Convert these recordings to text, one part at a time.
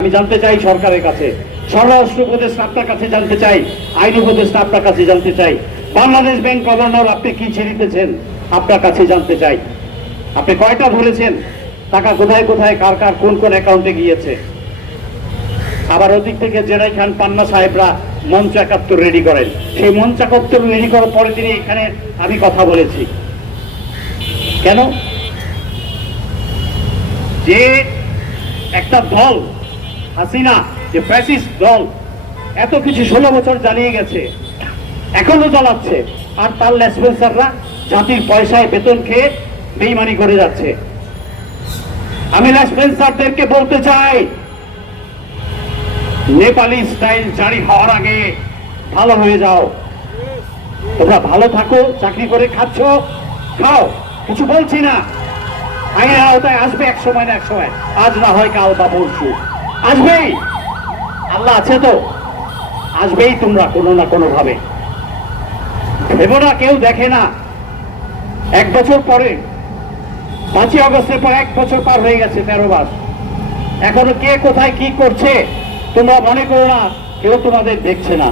আমি জানতে চাই সরকারের কাছে। স্বরাষ্ট্র উপদেষ্টা আপনার কাছে জানতে চাই, আইন উপদেষ্টা আপনার কাছে জানতে চাই। বাংলাদেশ ব্যাংক গভর্নর আপনি কি ছেড়ে ছেড়িতেছেন আপনার কাছে জানতে চাই। আপনি কয়টা ভরেছেন? টাকা কোথায় কোথায়, কার কার, কোন কোন অ্যাকাউন্টে গিয়েছে? আবার ওদিক থেকে জেরাই খান পান্না সাহেবরা মঞ্চ একাত্তর রেডি করেন। সেই মঞ্চ একাত্তর রেডি করার পরে তিনি এখানে আমি কথা বলেছি। কেন? যে একটা দল হাসিনা যে ফ্যাসিস্ট দল এত কিছু ষোলো বছর জ্বালিয়ে গেছে, এখনও জ্বালাচ্ছে। আর তার লেসপেন্সাররা জাতির পয়সায় বেতন খেয়ে বেইমানি করে যাচ্ছে। আমি লেসপেন্সারদেরকে বলতে চাই, নেপালি স্টাইল জারি হওয়ার আগে ভালো হয়ে যাও। তোমরা ভালো থাকো, চাকরি করে খাচ্ছ, খাও। কিছু বলছি না। আইনের আওতায় আসবে এক সময় না এক সময়। আজ না হয় কাল বা পরশু। আসবেই। আল্লাহ আছে তো? আসবেই তোমরা কোনো না কোনো ভাবে না, কেউ দেখে না। এক বছর পরে, পাঁচই অগস্টের পর এক বছর পার হয়ে গেছে তেরো মাস। এখনও কে কোথায় কি করছে, তোমরা মনে করো না, কেউ তোমাদের দেখছে না।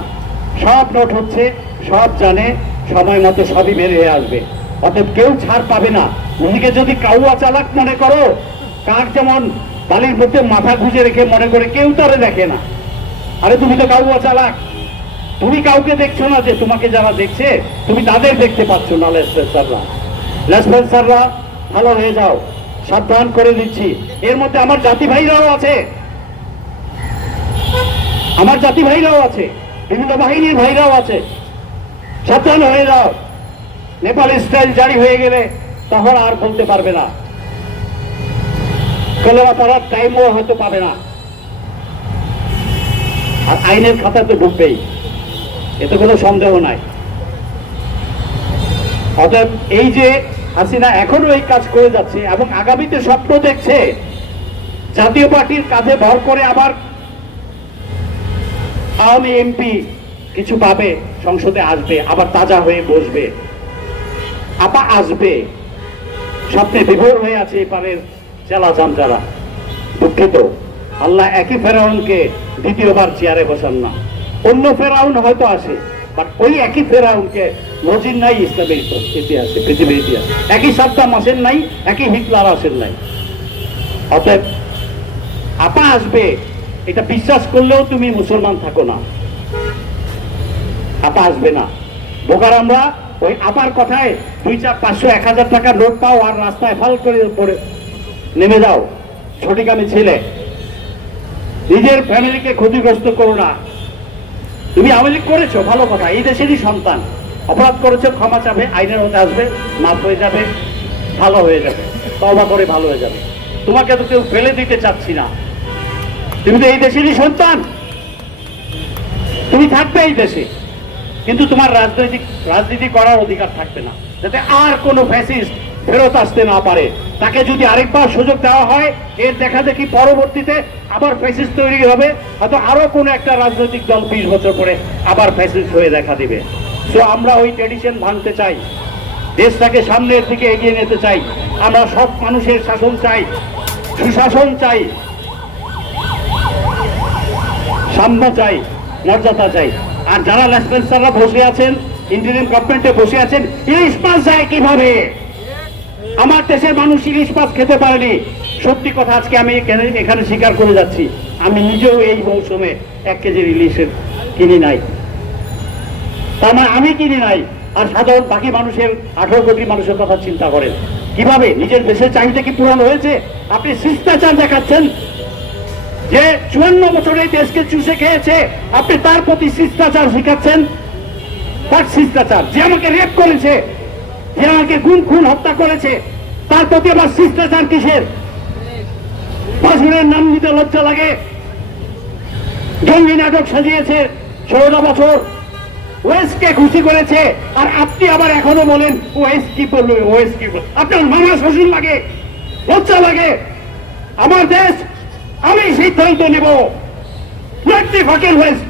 সব নোট হচ্ছে, সব জানে, সময় মতো সবই বের হয়ে আসবে। অতএব কেউ ছাড় পাবে না। নিজেকে যদি কাউয়া চালাক মনে করো কাক যেমন বালির মধ্যে মাথা গুঁজে রেখে মনে করে কেউ তারে দেখে না। আরে, তুমি তো কাউয়া চালাক। তুমি কাউকে দেখছ না যে তোমাকে যারা দেখছে, তুমি তাদের দেখতে পাচ্ছ না লেসপেন্সাররা লেসপেন্সাররা ভালো হয়ে যাও। সাবধান করে দিচ্ছি। এর মধ্যে আমার জাতি ভাইরাও আছে। আমার জাতি ভাইরাও আছে। বিভিন্ন বাহিনীর ভাইরাও আছে। সাবধান হয়ে যাও। নেপাল স্টাইল জারি হয়ে গেলে তখন আর বলতে পারবে না। কলেমা পড়ার টাইমও হয়তো পাবে না। আর আইনের খাতা তো ঢুকবেই। এতে কোনো সন্দেহ নাই। অতএব এই যে হাসিনা এখনও এই কাজ করে যাচ্ছে এবং আগামীতে স্বপ্ন দেখছে, জাতীয় পার্টির কাজে ভর করে আবার আওয়ামী এমপি কিছু পাবে, সংসদে আসবে, আবার তাজা হয়ে বসবে। আপা আসবে। স্বপ্নে বিভোর হয়ে আছে এপারের চেলা যারা দুঃখিত। আল্লাহ একই ফেরাউনকে দ্বিতীয়বার চেয়ারে বসান না। অন্য ফেরাউন হয়তো আসে বাট ওই একই ফেরাউনকে নজির নাই ইসলামের ইতিহাসে, পৃথিবীর ইতিহাসে। একই সাদ্দাম আসেন নাই, একই হিটলার আসেন নাই। অতএব, আপা আসবে, এটা বিশ্বাস করলেও তুমি মুসলমান থাকো না। আপা আসবে না। বোকার আমরা ওই আপার কথায় দুই চার পাঁচশো, এক হাজার টাকা নোট পাও আর রাস্তায় ফাল করে পড়ে নেমে যাও। ছটিকামি ছেলে। নিজের ফ্যামিলিকে ক্ষতিগ্রস্ত করো না। তুমি আওয়ামী করেছ, ভালো কথা। এই দেশেরই সন্তান। অপরাধ করেছ, ক্ষমা চাবে, আইনের মধ্যে আসবে, মাফ হয়ে যাবে, ভালো হয়ে যাবে তবা করে ভালো হয়ে যাবে। তোমাকে তো কেউ ফেলে দিতে চাচ্ছি না। তুমি তো এই দেশেরই সন্তান। তুমি থাকবে এই দেশে। কিন্তু তোমার রাজনৈতিক, রাজনীতি করার অধিকার থাকবে না। যাতে আর কোনো ফ্যাসিস্ট ফেরত আসতে না পারে। তাকে যদি আরেকবার সুযোগ দেওয়া হয়, এর দেখা দেখি পরবর্তীতে আবার ফ্যাসিস্ট তৈরি হবে, হয়তো আরও কোনো একটা রাজনৈতিক দল বিশ বছর পরে আবার ফ্যাসিস্ট হয়ে দেখা দিবে। সো আমরা ওই ট্রেডিশন ভাঙতে চাই। দেশটাকে সামনের দিকে এগিয়ে নিতে চাই। আমরা সব মানুষের শাসন চাই, সুশাসন চাই, সাম্য চাই, মর্যাদা চাই। আর যারা লেসপেন্সাররা বসে আছেন ইন্ডিয়ান গভর্নমেন্টে বসে আছেন ইলিশ মাছ যায় কীভাবে? আমার দেশের মানুষ ইলিশ মাছ খেতে পারেনি। সত্যি কথা, আজকে আমি এখানে এখানে স্বীকার করে যাচ্ছি। আমি নিজেও এই মৌসুমে এক কেজির ইলিশের কিনি নাই। তার মানে আমি কিনি নাই। আর সাধারণ বাকি মানুষের, আঠারো কোটি মানুষের কথা চিন্তা করেন। কীভাবে? নিজের দেশের চাহিদা কি পূরণ হয়েছে? আপনি শিষ্টাচার দেখাচ্ছেন যে চুয়ান্ন বছরে দেশকে চুষে খেয়েছে। আপনি তার প্রতি শিষ্টাচার শিখাচ্ছেন। তার শিষ্টাচার যে আমাকে রেপ করেছে আমাকে গুম খুন হত্যা করেছে। তার প্রতি আবার শিষ্টাচার কিসের? বছরের নাম দিতে লজ্জা লাগে। জঙ্গি নাটক সাজিয়েছে ষোলোটা বছর। ওয়েস্টকে খুশি করেছে। আর আপনি আবার এখনও বলেন ওয়েস্ট কি বলল? ওয়েস্ট কি বলল? আপনার মামা শ্বশুর লাগে, লজ্জা লাগে। আমার দেশ, আমি সিদ্ধান্ত নেব। The fucking west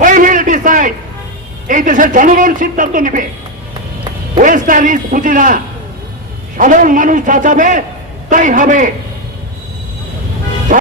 we will decide এই দেশের জনগণ সিদ্ধান্ত নেবে। ওয়েস্ট আর ইস্ট পুঁজিরা সাধারণ মানুষ যা চাবে তাই হবে।